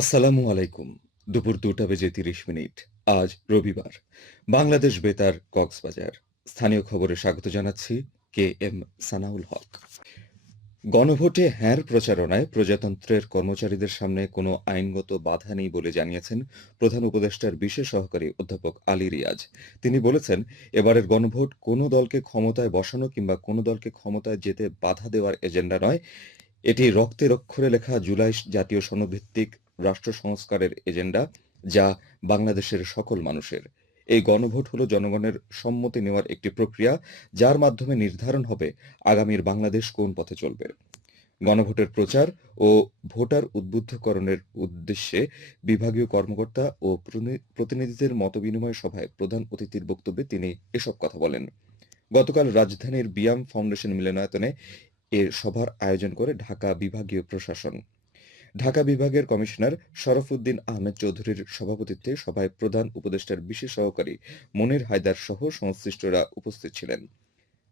আসসালামু আলাইকুম। দুপুর ২টা বেজে ৩০ মিনিট। আজ রবিবার। বাংলাদেশ বেতার কক্সবাজার। স্থানীয় খবরে স্বাগত জানাচ্ছি কে সানাউল হক। গণভোটে হ্যাঁর প্রচারণায় প্রজাতন্ত্রের কর্মচারীদের সামনে কোনো আইনগত বাধা নেই বলে জানিয়েছেন প্রধান উপদেষ্টার বিশেষ সহকারী অধ্যাপক আলী রিয়াজ। তিনি বলেছেন, এবারের গণভোট কোনো দলকে ক্ষমতায় বসানো কিংবা কোনো দলকে ক্ষমতায় যেতে বাধা দেওয়ার এজেন্ডা নয়। এটি রক্তের অক্ষরে লেখা জুলাই জাতীয় সনদভিত্তিক রাষ্ট্র সংস্কারের এজেন্ডা, যা বাংলাদেশের সকল মানুষের। এই গণভোট হল জনগণের সম্মতি নেওয়ার একটি প্রক্রিয়া, যার মাধ্যমে নির্ধারণ হবে আগামীর বাংলাদেশ কোন পথে চলবে। গণভোটের প্রচার ও ভোটার উদ্বুদ্ধকরণের উদ্দেশ্যে বিভাগীয় কর্মকর্তা ও প্রতিনিধিদের মতবিনিময় সভায় প্রধান অতিথির বক্তব্যে তিনি এসব কথা বলেন। গতকাল রাজধানীর বিয়াম ফাউন্ডেশন মিলনায়তনে এ সভার আয়োজন করে ঢাকা বিভাগীয় প্রশাসন। ঢাকা বিভাগের কমিশনার শরফুদ্দিন আহমেদ চৌধুরীর সভাপতিত্বে সভায় প্রধান উপদেষ্টার বিশেষ সহকারী মনির হায়দার সহ সংশ্লিষ্টরা উপস্থিত ছিলেন।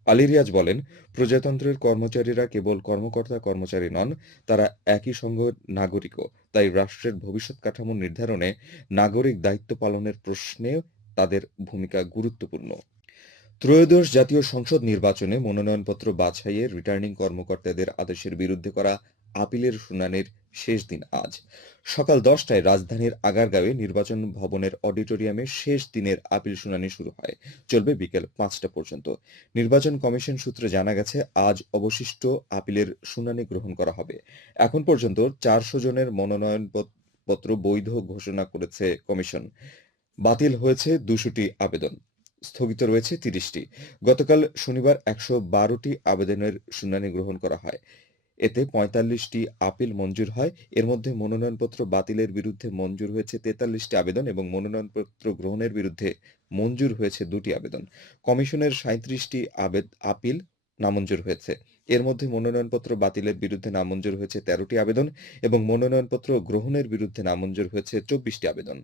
আলী রিয়াজ বলেন, প্রজাতন্ত্রের কর্মচারীরা কেবল কর্মকর্তা-কর্মচারী নন, তারা একই সঙ্গে নাগরিকও। তাই রাষ্ট্রের ভবিষ্যৎ কাঠামো নির্ধারণে নাগরিক দায়িত্ব পালনের প্রশ্নে তাদের ভূমিকা গুরুত্বপূর্ণ। ত্রয়োদশ জাতীয় সংসদ নির্বাচনে মনোনয়নপত্র বাছাইয়ে রিটার্নিং কর্মকর্তাদের আদেশের বিরুদ্ধে করা আপিলের শুনানির শেষ দিন আজ। সকাল ১০টায় রাজধানীর আগারগাঁওয়ে নির্বাচন ভবনের অডিটোরিয়ামে শেষ দিনের আপিল শুনানি শুরু হয়। চলবে বিকেল ৫টা পর্যন্ত। নির্বাচন কমিশন সূত্রে জানা গেছে, আজ অবশিষ্ট আপিলের শুনানি গ্রহণ করা হবে। এখন পর্যন্ত ৪০০ জনের মনোনয়নপত্র বৈধ ঘোষণা করেছে কমিশন। বাতিল হয়েছে ২০০টি আবেদন। স্থগিত রয়েছে ৩০টি। গতকাল শনিবার ১১২টি আবেদনের শুনানি গ্রহণ করা হয়। এতে ৪৫টি আপিল মঞ্জুর হয়। এর মধ্যে মনোনয়নপত্র বাতিলের বিরুদ্ধে মঞ্জুর হয়েছে ৪৩টি আবেদন এবং মনোনয়নপত্র গ্রহণের বিরুদ্ধে মঞ্জুর হয়েছে ২টি আবেদন। কমিশনের ৩৭টি আপিল নামঞ্জুর হয়েছে। এর মধ্যে মনোনয়নপত্র বাতিলের বিরুদ্ধে নামঞ্জুর হয়েছে ১৩টি আবেদন এবং মনোনয়নপত্র গ্রহণের বিরুদ্ধে নামঞ্জুর হয়েছে ২৪টি আবেদন।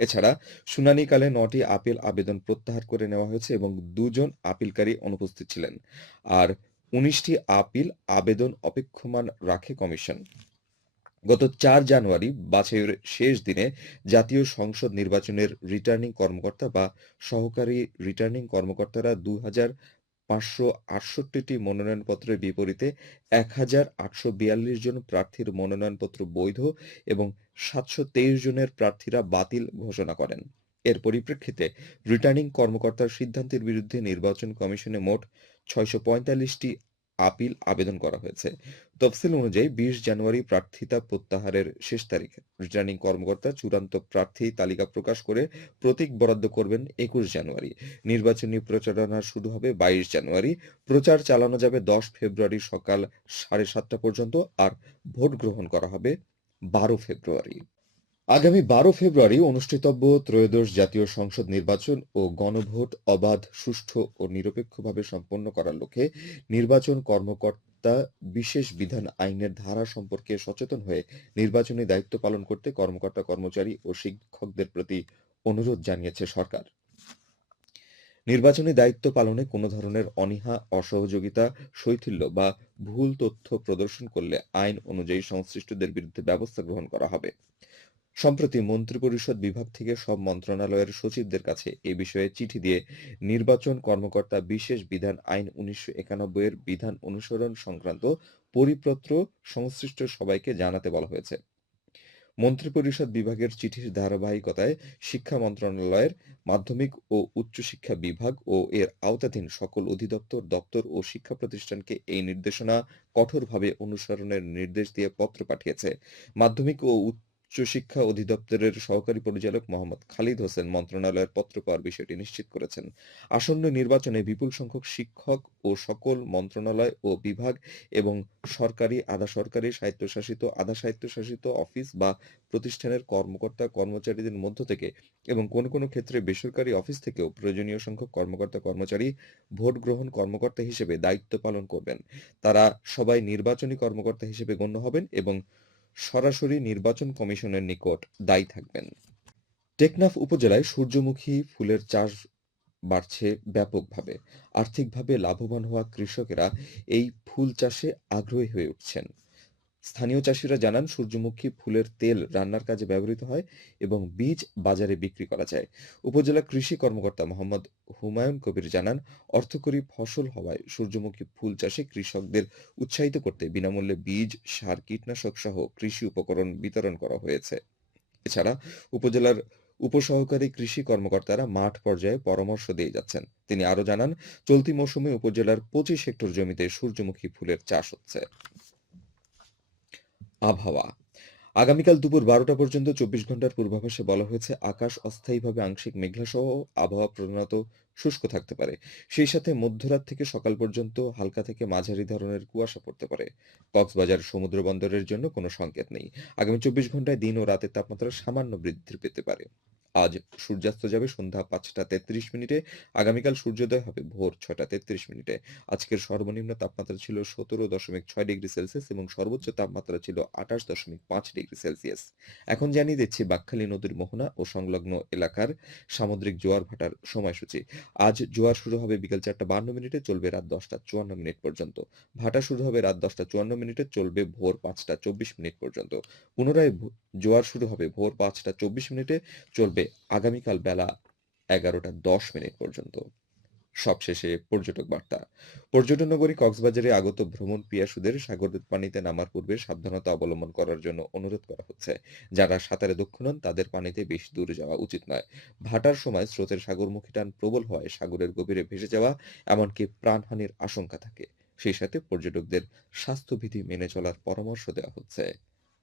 এছাড়া শুনানিকালে ৯টি আপিল আবেদন প্রত্যাহার করে নেওয়া হয়েছে এবং ২জন আপিলকারী অনুপস্থিত ছিলেন। আর ১৯টি আপিল আবেদন অপেক্ষমাণ রাখে কমিশন। গত ৪ জানুয়ারি বাছাইয়ের শেষ দিনে জাতীয় সংসদ নির্বাচনের রিটার্নিং কর্মকর্তা বা সহকারী রিটার্নিং কর্মকর্তারা ২,৫৬৮টি মনোনয়নপত্রের বিপরীতে ১,৮৪২ জন প্রার্থীর মনোনয়নপত্র বৈধ এবং ৭২৩ জনের প্রার্থীরা বাতিল ঘোষণা করেন। এর পরিপ্রেক্ষিতে রিটার্নিং কর্মকর্তার সিদ্ধান্তের বিরুদ্ধে নির্বাচন কমিশনে মোট ৬৪৫টি আপিল আবেদন করা হয়েছে। তফসিল অনুযায়ী ২০ জানুয়ারি প্রার্থিতা প্রত্যাহারের শেষ তারিখ। রিটার্নিং কর্মকর্তা চূড়ান্ত প্রার্থী তালিকা প্রকাশ করে প্রতীক বরাদ্দ করবেন ২১ জানুয়ারি। নির্বাচনী প্রচারণা শুরু হবে ২২ জানুয়ারি। প্রচার চালানো যাবে ১০ ফেব্রুয়ারি সকাল ৭:৩০ পর্যন্ত আর ভোট গ্রহণ করা হবে ১২ ফেব্রুয়ারি। আগামী ১২ ফেব্রুয়ারি অনুষ্ঠিতব্য ত্রয়োদশ জাতীয় সংসদ নির্বাচন ও গণভোট অবাধ, সুষ্ঠু ও নিরপেক্ষভাবে সম্পন্ন করার লক্ষ্যে নির্বাচন কর্মকর্তা বিশেষ বিধান আইনের ধারা সম্পর্কে সচেতন হয়ে নির্বাচনী দায়িত্ব পালন করতে কর্মকর্তা-কর্মচারী ও শিক্ষকদের প্রতি অনুরোধ জানিয়েছে সরকার। নির্বাচনী দায়িত্ব পালনে কোনো ধরনের অনীহা, অসহযোগিতা, শৈথিল্য বা ভুল তথ্য প্রদর্শন করলে আইন অনুযায়ী সংশ্লিষ্টদের বিরুদ্ধে ব্যবস্থা গ্রহণ করা হবে। সম্প্রতি মন্ত্রিপরিষদ বিভাগ থেকে সব মন্ত্রণালয়ের সচিবদের কাছে এ বিষয়ে চিঠি দিয়ে নির্বাচন কর্মকর্তা বিশেষ বিধান আইন ১৯৯১ এর বিধান অনুসরণ সংক্রান্ত পরিপত্র সংশ্লিষ্ট সবাইকে জানাতে বলা হয়েছে। মন্ত্রিপরিষদ বিভাগের চিঠির ধারাবাহিকতায় শিক্ষা মন্ত্রণালয়ের মাধ্যমিক ও উচ্চশিক্ষা বিভাগ ও এর আওতাধীন সকল অধিদপ্তর, দপ্তর ও শিক্ষা প্রতিষ্ঠানকে এই নির্দেশনা কঠোরভাবে অনুসরণের নির্দেশ দিয়ে পত্র পাঠিয়েছে। মাধ্যমিক ও উচ্চশিক্ষা অধিদপ্তরের সহকারী পরিচালক মোহাম্মদ খালিদ হোসেন মন্ত্রণালয়ের পত্র পাওয়ার বিষয়টি নিশ্চিত করেছেন। আসন্ন নির্বাচনে বিপুল সংখ্যক শিক্ষক ও সকল মন্ত্রণালয় ও বিভাগ এবং সরকারি, আধা-সরকারি, স্বায়ত্তশাসিত, আধা-স্বায়ত্তশাসিত অফিস বা প্রতিষ্ঠানের কর্মকর্তা-কর্মচারীদের মধ্য থেকে এবং কোনো ক্ষেত্রে বেসরকারি অফিস থেকেও প্রয়োজনীয় সংখ্যক কর্মকর্তা-কর্মচারী ভোট গ্রহণ কর্মকর্তা হিসেবে দায়িত্ব পালন করবেন। তারা সবাই নির্বাচনী কর্মকর্তা হিসেবে গণ্য হবেন এবং সরাসরি নির্বাচন কমিশনের নিকট দায়ী থাকবেন। টেকনাফ উপজেলায় সূর্যমুখী ফুলের চাষ বাড়ছে ব্যাপকভাবে। আর্থিকভাবে লাভবান হওয়া কৃষকেরা এই ফুল চাষে আগ্রহী হয়ে উঠছেন। স্থানীয় চাষিরা জানান সূর্যমুখী ফুলের তেল রান্নার কাজে ব্যবহৃত হয় এবং বীজ বাজারে বিক্রি করা যায়। উপজেলা কৃষি কর্মকর্তা মোহাম্মদ হুমায়ুন কবির জানান, অর্থকরী ফসল হওয়ায় সূর্যমুখী ফুল চাষে কৃষকদের উৎসাহিত করতে বিনামূল্যে বীজ, সার, কীটনাশক সহ কৃষি উপকরণ বিতরণ করা হয়েছে। এছাড়া উপজেলার উপসহকারী কৃষি কর্মকর্তারা মাঠ পর্যায়ে পরামর্শ দিয়ে যাচ্ছেন। তিনি আরো জানান, চলতি মৌসুমে উপজেলার 25 হেক্টর জমিতে সূর্যমুখী ফুলের চাষ হচ্ছে। আবহাওয়া। আগামীকাল দুপুর ১২টা পর্যন্ত ২৪ ঘন্টার পূর্বাভাসে বলা হয়েছে আকাশ অস্থায়ীভাবে আংশিক মেঘলাসহ আবহাওয়া প্রধানত শুষ্ক থাকতে পারে। সেই সাথে মধ্যরাত থেকে সকাল পর্যন্ত হালকা থেকে মাঝারি ধরনের কুয়াশা পড়তে পারে। কক্সবাজার সমুদ্র বন্দরের জন্য কোনো সংকেত নেই। আগামী ২৪ ঘন্টায় দিন ও রাতের তাপমাত্রা সামান্য বৃদ্ধি পেতে পারে। আজ সূর্যাস্ত যাবে সন্ধ্যা ৫টা ৩৩ মিনিটে। আগামীকাল সূর্যোদয় হবে ভোর ৬টা ৩৩ মিনিটে। আজকের সর্বনিম্ন তাপমাত্রা ছিল ১৭.৬ ডিগ্রি সেলসিয়াস এবং সর্বোচ্চ তাপমাত্রা ছিল ২৮.৫ ডিগ্রি সেলসিয়াস। এখন জানিয়ে দিচ্ছি বাঁকখালী নদীর মোহনা ও সংলগ্ন এলাকার সামুদ্রিক জোয়ার ভাটার সময়সূচি। আজ জোয়ার শুরু হবে বিকেল ৪টা ৫২ মিনিটে, চলবে রাত ১০টা ৫৪ মিনিট পর্যন্ত। ভাটা শুরু হবে রাত ১০টা ৫৪ মিনিটে, চলবে ভোর ৫টা ২৪ মিনিট পর্যন্ত। পুনরায় জোয়ার শুরু হবে ভোর ৫টা ২৪ মিনিটে, চলবে আগামীকাল বেলা ১১টা ১০ মিনিট পর্যন্ত। সবশেষে পর্যটক বার্তা। পর্যটন নগরী কক্সবাজারে আগত ভ্রমণ পিয়াসুদের সাগরের পানিতে নামার পূর্বে সাবধানতা অবলম্বন করার জন্য অনুরোধ করা হচ্ছে। যারা সাঁতারে দক্ষ নন তাদের পানিতে বেশি দূর যাওয়া উচিত নয়। ভাটার সময় স্রোতের সাগরমুখী টান প্রবল হওয়ায় সাগরের গভীরে ভেসে যাওয়া, এমনকি প্রাণহানির আশঙ্কা থাকে। সেই সাথে পর্যটকদের স্বাস্থ্যবিধি মেনে চলার পরামর্শ দেওয়া হচ্ছে।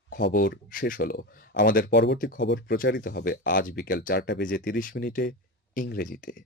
খবর শেষ হলো। আমাদের পরবর্তী খবর প্রচারিত হবে আজ বিকেল ৪টা বেজে ৩০ মিনিটে ইংরেজিতে।